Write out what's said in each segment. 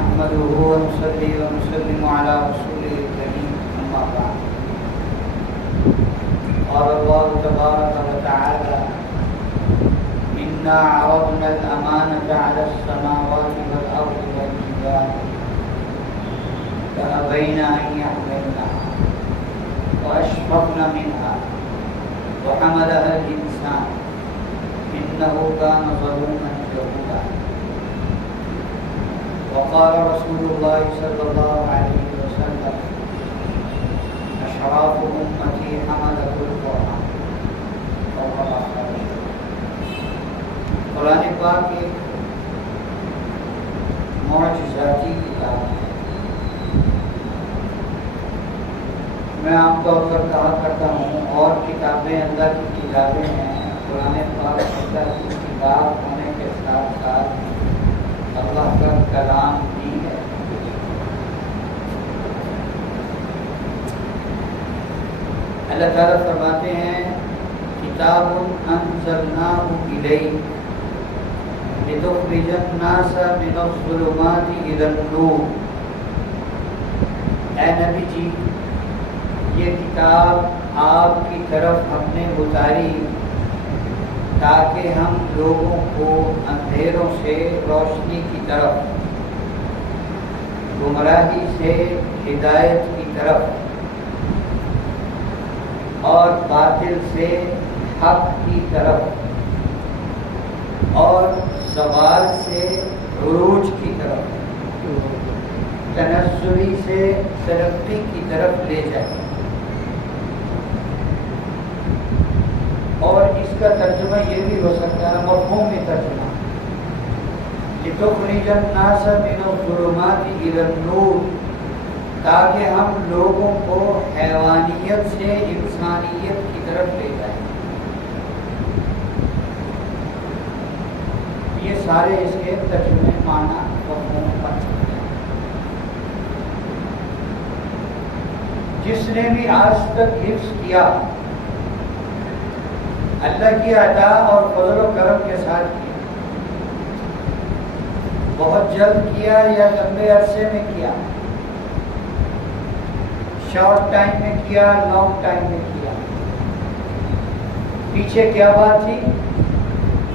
نحمده ونصلي ونسلم على رسوله الكريم أما بعد. قال الله تبارك وتعالى: إنا عرضنا الأمانة على السماوات والأرض والجبال فأبين أن يحملنها وأشفقن منها وحملها الإنسان إنه كان ظلوما جهولا. وقال رسول الله صلى الله عليه وسلم: أشراف أمتي حملة القرآن. قرآن پاک ایک معجزاتی کتاب ہے. میں عام طور پر کہا کرتا ہوں اور کتابیں اللہ کی کتابیں ہیں. قرآن پاک اللہ کی کتاب ہونے کے ساتھ ساتھ اللہ کا کلام بھی ہے. اللہ تعالیٰ فرماتے ہیں: کتاب انزلناہ الیک لتخرج الناس من الظلمات الی النور. اے نبی جی، یہ کتاب آپ کی طرف ہم نے اتاری تاکہ ہم لوگوں کو اندھیروں سے روشنی کی طرف، گمراہی سے ہدایت کی طرف اور باطل سے حق کی طرف اور زوال سے عروج کی طرف، تنزلی سے ترقی کی طرف لے جائے. اور اس کا ترجمہ یہ بھی ہو سکتا ہے، مفہومی ترجمہ، لتخرج الناس من الظلمات الی النور، تاکہ ہم لوگوں کو حیوانیت سے انسانیت کی طرف لے جائیں. یہ سارے اس کے ترجمے معنی مفہوم بن سکتے ہیں. جس نے بھی آج تک حفظ کیا اللہ کی عطا اور فضل و کرم کے ساتھ کیا، بہت جلد کیا یا لمبے عرصے میں کیا، شارٹ ٹائم میں کیا، لانگ ٹائم میں کیا، پیچھے کیا بات تھی؟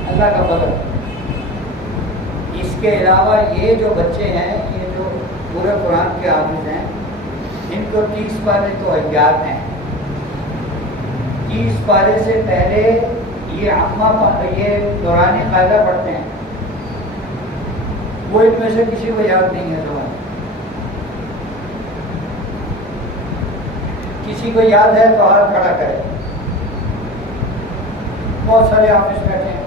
اللہ کا فضل. اس کے علاوہ یہ جو بچے ہیں، یہ جو پورے قرآن کے حافظ ہیں، ان کو 30 پارے تو یاد ہیں. 30 پارے سے پہلے یہ یہ دورانی قاعدہ پڑھتے ہیں، وہ ان میں سے کسی کو یاد نہیں ہے. زبان کسی کو یاد ہے تو ہاتھ کھڑا کرے. بہت سارے آفس بیٹھے ہیں.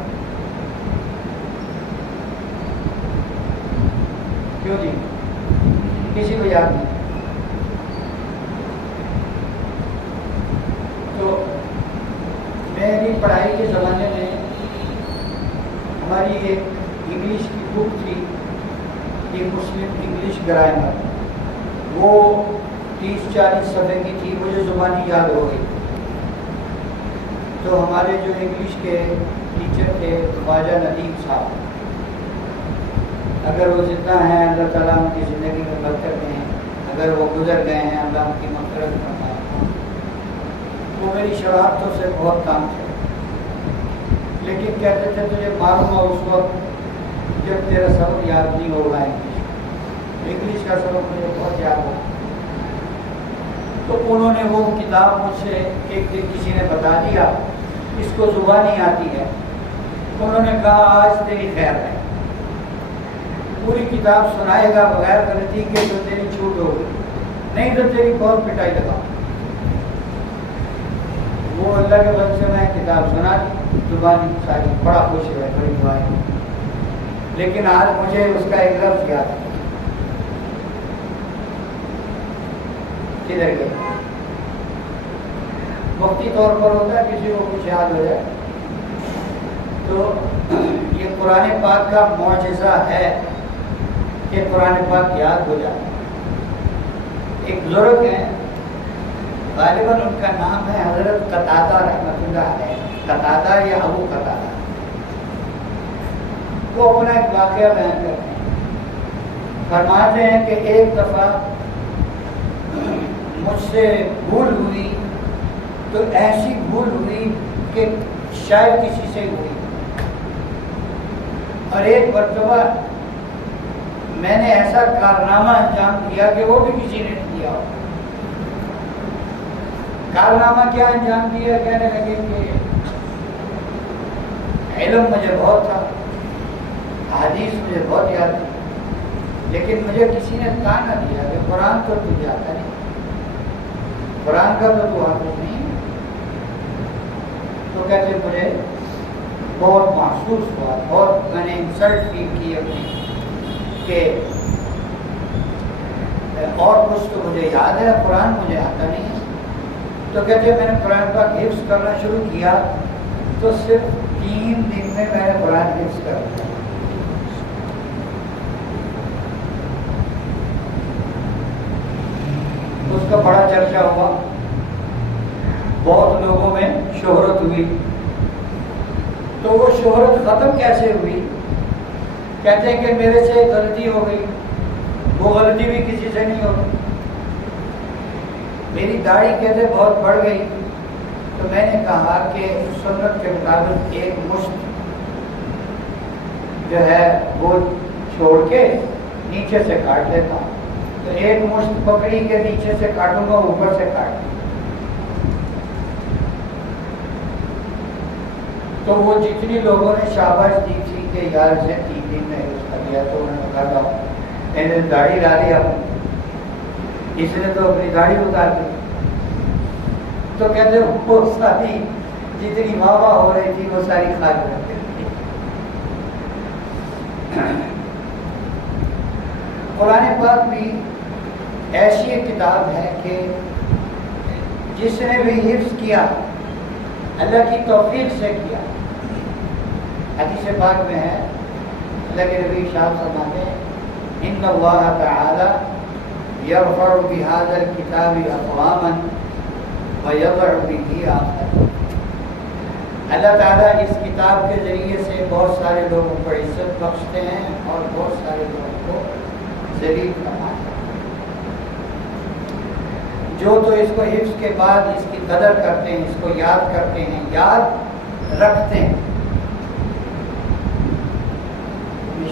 کیوں جی؟ کسی کو یاد نہیں. تو میری پڑھائی کے زمانے میں ہماری ایک انگلش کی بک تھی، ایک مسلم انگلش گرامر. وہ 30-40 صفحے کی تھی. مجھے زبانی یاد ہو گئی. تو ہمارے جو انگلش کے ٹیچر تھے خواجہ ندیم صاحب، اگر وہ زندہ ہیں اللہ تعالیٰ ان کی زندگی میں برکت دیں، اگر وہ گزر گئے ہیں اللہ ان کی مغفرت فرمائے. وہ میری شرارتوں سے بہت کام تھے، لیکن کہتے تھے تجھے معلوم ہو اس وقت جب تیرا سبق یاد نہیں ہوگا. انگلش کا سبق مجھے بہت یاد ہو. تو انہوں نے وہ کتاب مجھ سے ایک دن کسی نے بتا دیا، اس کو زبان نہیں آتی ہے. انہوں نے کہا آج تیری خیر ہے، پوری کتاب سنائے گا بغیر غلطی کے تو تیری چھوٹ ہوگی، نہیں تو تیری بہت پٹائی لگا. وہ اللہ کے فضل سے میں کتاب سنا دی، زبان ساری بڑا خوش ہے، بڑی دعائیں. لیکن آج مجھے اس کا ایک لفظ یاد ہے. کدھر گیا؟ وقتی طور پر ہوتا ہے کسی کو کچھ یاد ہو جائے. تو یہ قرآن پاک کا معجزہ ہے کہ قرآن پاک یاد ہو جائے. ایک بزرگ ہیں، غالباً ان کا نام ہے حضرت قتادہ رحمۃ اللہ علیہ. قتادہ یا ابو قتادہ. وہ اپنا ایک واقعہ بیان کرتے ہیں. فرماتے ہیں کہ ایک دفعہ مجھ سے بھول ہوئی تو ایسی بھول ہوئی کہ شاید کسی سے ہوئی، اور ایک مرتبہ میں نے ایسا کارنامہ انجام دیا کہ وہ بھی کسی نے نہیں کیا۔ کارنامہ کیا انجام دیا؟ کہنے لگے کہ علم مجھے بہت تھا، حدیث مجھے بہت یاد تھی، لیکن مجھے کسی نے تانا دیا کہ قرآن تو تجھے آتا نہیں، قرآن کا تو حافظ نہیں۔ تو کہتے مجھے بہت محسوس ہوا، بہت میں نے انسلٹ فیل کی اپنی کہ اور کچھ تو مجھے یاد ہے، قرآن مجھے آتا نہیں ہے۔ تو کہتے میں نے قرآن کا حفظ کرنا شروع کیا تو صرف 3 دن میں نے قرآن حفظ کر دیا۔ اس کا بڑا چرچا ہوا، بہت لوگوں میں شہرت ہوئی۔ تو وہ شہرت ختم کیسے ہوئی؟ کہتے ہیں کہ میرے سے غلطی ہو گئی، وہ غلطی بھی کسی سے نہیں ہوگی۔ میری داڑھی کہتے بہت بڑھ گئی، تو میں نے کہا کہ سنت کے مطابق ایک مشت جو ہے وہ چھوڑ کے نیچے سے کاٹ لیتا ہوں، تو ایک مشت پکڑی کے نیچے سے کاٹوں گا، اوپر سے کاٹ۔ تو وہ جتنی لوگوں نے شاباش دی تھی کہ یار سے 3 دن میں اس کا دیا، تو انہوں نے کہا میں نے داڑھی ڈالی، اس نے تو اپنی داڑھی اتار دی۔ تو کہتے وہ ساری جتنی واہ واہ ہو رہی تھی وہ ساری خاک کر دی۔ قرآن پاک بھی ایسی ایک کتاب ہے کہ جس نے بھی حفظ کیا اللہ کی توفیق سے کیا۔ حدیث پاک میں ہے، اللہ کے نبی شاہ فرماتے ہیں ان اللہ تعالی یرفع بهذا الكتاب اقواما ویضع به آخرین۔ اللہ تعالیٰ اس کتاب کے ذریعے سے بہت سارے لوگوں کو عزت بخشتے ہیں اور بہت سارے لوگوں کو ذلیل فرماتے ہیں۔ جو تو اس کو حفظ کے بعد اس کی قدر کرتے ہیں، اس کو یاد کرتے ہیں، یاد رکھتے ہیں۔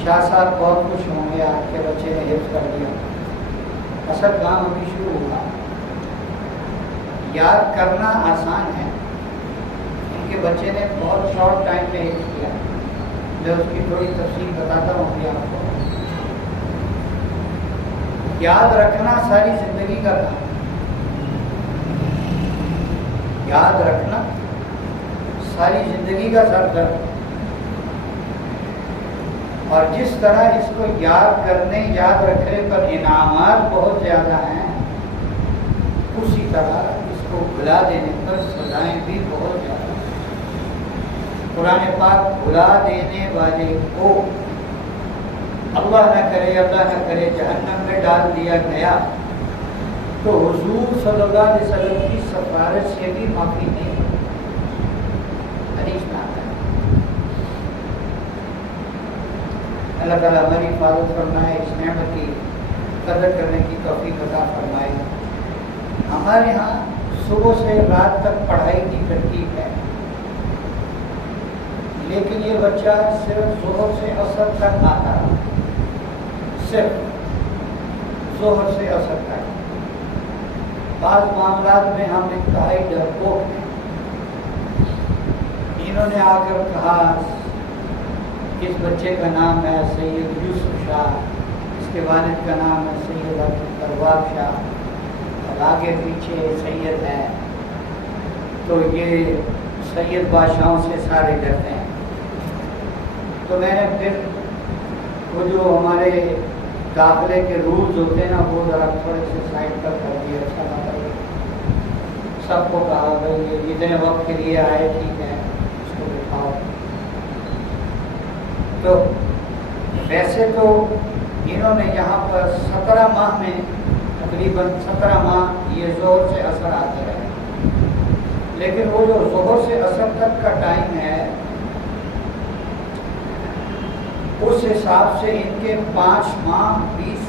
شاہ صاحب بہت خوش ہوں گے آپ کے بچے نے حفظ کر دیا، اصل کام ابھی شروع ہوگا۔ یاد کرنا آسان ہے، ان کے بچے نے بہت شارٹ ٹائم میں حفظ کیا، میں اس کی تھوڑی تفصیل بتاتا ہوں ابھی آپ کو۔ یاد رکھنا ساری زندگی کا کام، یاد رکھنا ساری زندگی کا سردرد، اور جس طرح اس کو یاد کرنے یاد رکھنے پر انعامات بہت زیادہ ہیں، اسی طرح اس کو بھلا دینے پر سزائیں بھی بہت زیادہ ہیں۔ قرآن پاک بھلا دینے والے کو اللہ نہ کرے جہنم میں ڈال دیا گیا تو حضور صلی اللہ علیہ وسلم کی سفارش سے بھی معافی نہیں ہوتی۔ حدیث میں آتا ہے۔ اللہ تعالیٰ ہماری حفاظت فرمائے، اس نعمت کی قدر کرنے کی توفیق عطا فرمائے۔ ہمارے ہاں صبح سے رات تک پڑھائی کی ترتیب ہے، لیکن یہ بچہ صرف ظہر سے عصر تک آتا ہے، صرف ظہر سے عصر تک۔ بعض معاملات میں ہم انتہائی ڈرپوک ہیں۔ انہوں نے آ کر کہا اس بچے کا نام ہے سید یوسف شاہ، اس کے والد کا نام ہے سید عبدالقواب شاہ، اور آگے پیچھے سید ہے، تو یہ سید بادشاہوں سے سارے ڈرتے ہیں۔ تو میں نے پھر وہ جو ہمارے داخلے کے رولز ہوتے ہیں نا، وہ ذرا تھوڑے سے سائڈ پر کر دیے، اچھا مطلب سب کو کہا بھائی یہ اتنے وقت کے لیے آئے، ٹھیک ہے اس کو دکھاؤ۔ تو ویسے تو انہوں نے یہاں پر 17 ماہ میں تقریباً 17 ماہ یہ ظہر سے عصر آتے رہے، لیکن وہ جو ظہر سے عصر تک کا ٹائم ہے اس حساب سے ان کے 5 ماہ 20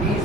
20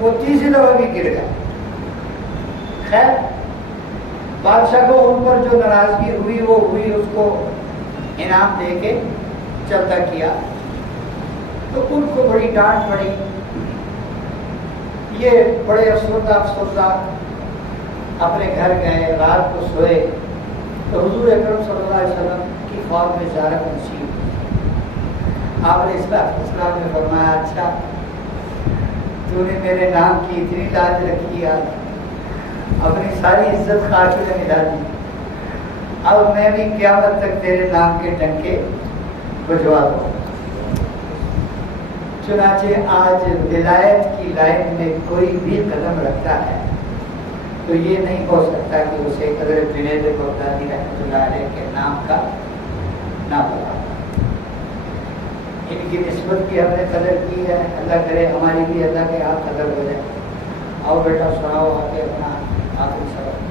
وہ تیسری دفعہ بھی گر گیا. خیر بادشاہ کو ان پر جو ناراضگی ہوئی وہ ہوئی، اس کو انعام دے کے چلتا کیا. تو ان کو بڑی ڈانٹ پڑی. یہ بڑے افسردہ اپنے گھر گئے، رات کو سوئے تو حضور اکرم صلی اللہ علیہ وسلم کی خواب میں زیارت نصیب. آپ نے اسلام نے فرمایا اچھا تو نے میرے نام کی اتنی لاج رکھی ہے، اپنی ساری عزت خاک میں ملا دی، اب میں بھی قیامت تک تیرے نام کے ڈنکے بجوا دوں. چنانچہ آج ولایت کی لائن میں کوئی بھی قدم رکھتا ہے تو یہ نہیں ہو سکتا کہ اسے حضرت جنید بغدادی رحمۃ اللہ علیہ کے نام کا نہ پتا. ان کی نسبت کی ہم نے قدر کی ہے، اللہ کرے ہماری بھی اللہ کے ہاتھ قدر ہو جائے. آؤ بیٹا سناؤ آ کے اپنا آخری سبق.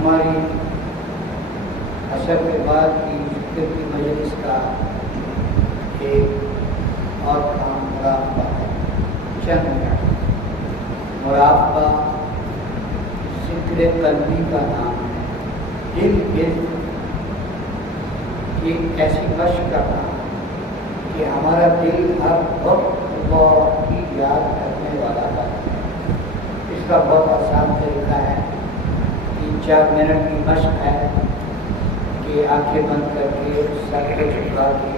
ہماری عشر کے بعد کی ذکر کی مجلس کا ایک اور کام مراقبہ ہے. چند منٹ مراقبہ ذکر قلبی کا نام ہے. دل کی ایسی مشق کرنا کہ ہمارا دل ہر وقت اللہ کی یاد کرنے والا ہے. اس کا بہت آسان طریقہ ہے، 3-4 منٹ کی مشق ہے کہ آنکھیں بند کر کے سر کو جھکا کے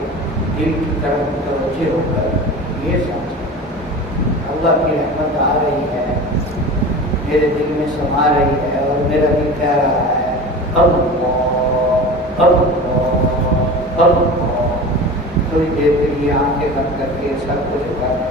دل کی طرف متوجہ ہو کر یہ سمجھیں اللہ کی رحمت آ رہی ہے، میرے دل میں سما رہی ہے اور میرا دل کہہ رہا ہے اللہ اللہ اللہ. تھوڑی دیر کے لیے آنکھیں بند کر کے سر کو جھکا دیں.